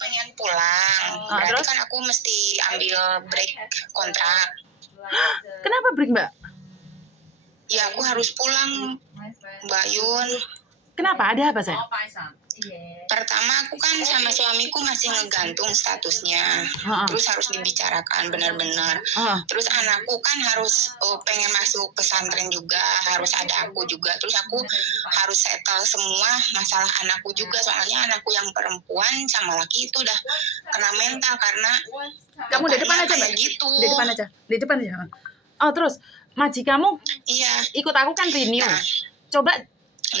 pengen pulang. Berarti terus? kan aku mesti ambil break kontrak. Kenapa break, Mbak? Ya aku harus pulang, Mbak Yun. Kenapa? Ada apa, saya? Pertama aku kan sama suamiku masih ngegantung statusnya. Terus harus dibicarakan benar-benar. Terus anakku kan harus pengen masuk pesantren juga, harus ada aku juga. Terus aku harus settle semua masalah anakku juga. Soalnya anakku yang perempuan sama laki itu udah kena mental karena kamu di depan aja, Mbak. gitu. Di depan aja. Oh, terus majikanmu ikut aku kan renew. Coba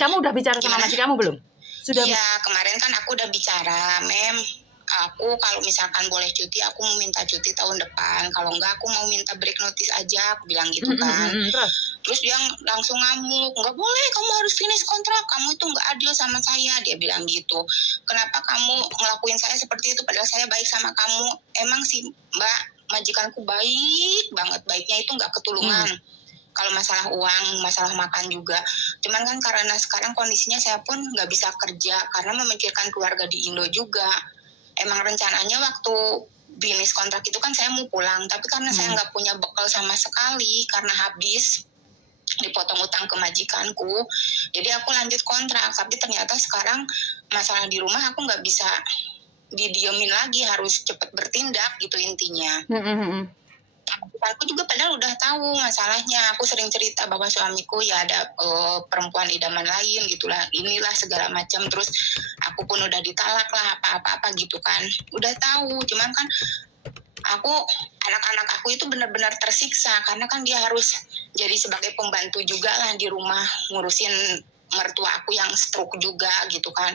kamu udah bicara sama majikanmu belum? Sudah. Iya, kemarin kan aku udah bicara, Mem. Aku kalau misalkan boleh cuti, aku mau minta cuti tahun depan. Kalau enggak, aku mau minta break notice aja. Aku bilang gitu kan. Terus dia langsung ngamuk. Nggak boleh, kamu harus finish kontrak. Kamu itu nggak adil sama saya. Dia bilang gitu. Kenapa kamu ngelakuin saya seperti itu? Padahal saya baik sama kamu. Emang sih, Mbak, majikanku baik banget. Baiknya itu nggak ketulungan. Kalau masalah uang, masalah makan juga. Cuman kan karena sekarang kondisinya saya pun nggak bisa kerja karena memikirkan keluarga di Indo juga. Emang rencananya waktu finish kontrak itu kan saya mau pulang, tapi karena saya nggak punya bekal sama sekali karena habis dipotong utang ke majikanku, jadi aku lanjut kontrak. Tapi ternyata sekarang masalah di rumah aku nggak bisa didiemin lagi, harus cepat bertindak gitu intinya. Aku juga padahal udah tahu masalahnya. Aku sering cerita bahwa suamiku ya ada perempuan idaman lain gitulah, inilah segala macam. Terus aku pun udah ditalak lah apa-apa gitu kan. Udah tahu, cuman kan anak-anak aku itu benar-benar tersiksa karena kan dia harus jadi sebagai pembantu juga lah di rumah ngurusin mertua aku yang stroke juga gitu kan.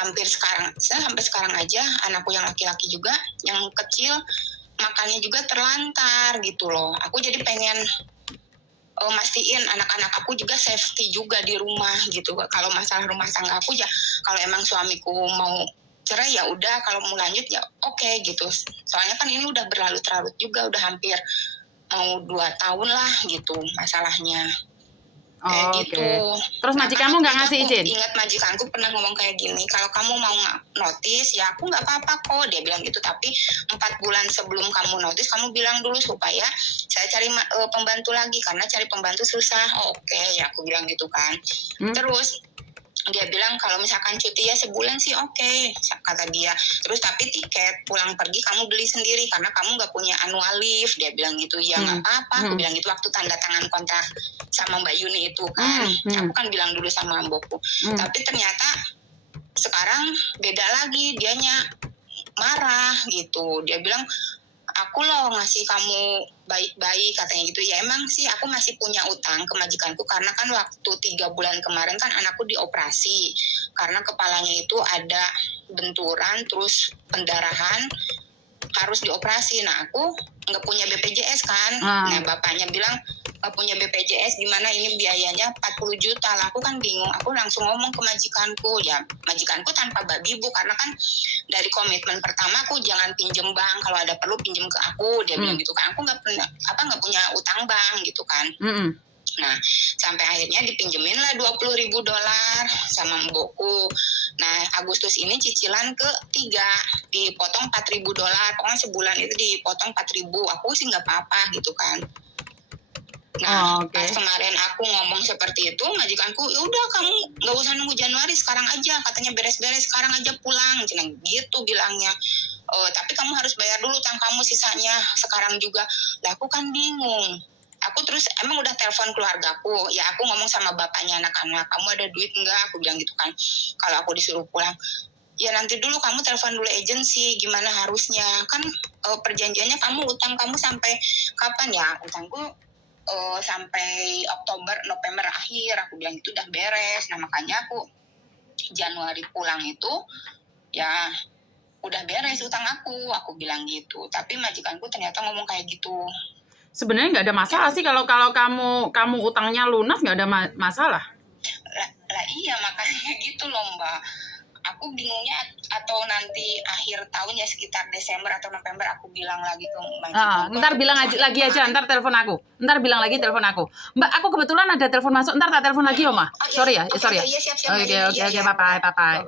Sampai sekarang aja anakku yang laki-laki juga yang kecil makannya juga terlantar gitu loh. Aku jadi pengen mastiin anak-anak aku juga safety juga di rumah gitu. Kalau masalah rumah tangga aku ya, kalau emang suamiku mau cerai ya udah, kalau mau lanjut ya oke gitu. Soalnya kan ini udah berlarut-larut juga, udah hampir mau 2 tahun lah gitu masalahnya. Kayak gitu. Terus majikanmu nggak ngasih izin? Ingat majikanku pernah ngomong kayak gini, kalau kamu mau notice ya aku nggak apa-apa kok, dia bilang gitu. Tapi 4 bulan sebelum kamu notice kamu bilang dulu supaya saya cari pembantu lagi karena cari pembantu susah. Oke, ya aku bilang gitu kan. Terus dia bilang kalau misalkan cuti ya sebulan sih oke, kata dia. Terus tapi tiket pulang pergi kamu beli sendiri karena kamu nggak punya annual leave, dia bilang gitu. Ya nggak apa-apa, aku bilang gitu waktu tanda tangan kontrak sama Mbak Yuni itu kan. Aku kan bilang dulu sama mbokku. Tapi ternyata sekarang beda lagi, dianya marah gitu. Dia bilang aku loh ngasih kamu baik-baik katanya gitu. Ya emang sih aku masih punya utang ke majikanku karena kan waktu 3 bulan kemarin kan anakku dioperasi karena kepalanya itu ada benturan terus pendarahan, harus dioperasi. Nah aku nggak punya BPJS kan. Nah bapaknya bilang nggak punya BPJS gimana ini biayanya 40 juta lah. Aku kan bingung, aku langsung ngomong ke majikanku. Ya majikanku tanpa babi bu, karena kan dari komitmen pertama aku jangan pinjem bank, kalau ada perlu pinjem ke aku, dia bilang gitu kan. Aku nggak punya utang bank gitu kan. Nah sampai akhirnya dipinjemin lah $20,000 sama mbokku. Nah Agustus ini cicilan ke-3 dipotong $4,000, pokoknya sebulan itu dipotong 4.000. Aku sih nggak apa-apa gitu kan. Nah pas kemarin aku ngomong seperti itu, majikanku ya udah kamu nggak usah nunggu Januari, sekarang aja katanya beres-beres, sekarang aja pulang, cina gitu bilangnya. Tapi kamu harus bayar dulu utang kamu sisanya sekarang juga. Lah aku kan bingung. Aku terus emang udah telepon keluargaku, ya aku ngomong sama bapaknya anak-anak, kamu ada duit enggak? Aku bilang gitu kan. Kalau aku disuruh pulang, ya nanti dulu kamu telepon dulu agensi gimana harusnya. Kan perjanjiannya kamu utang kamu sampai kapan ya? Utangku sampai Oktober, November akhir, aku bilang itu udah beres. Nah makanya aku Januari pulang itu ya udah beres utang aku bilang gitu. Tapi majikanku ternyata ngomong kayak gitu. Sebenarnya nggak ada masalah sih kalau kamu utangnya lunas, nggak ada masalah. Lah iya makanya gitu loh Mbak. Aku bingungnya atau nanti akhir tahun ya sekitar Desember atau November aku bilang lagi ke Mbak. Ntar bilang lagi aja, ntar telepon aku. Ntar bilang lagi telepon aku. Mbak, aku kebetulan ada telepon masuk, ntar tak telepon lagi ya, Ma. Sorry ya. Iya siap. Oke, bye-bye.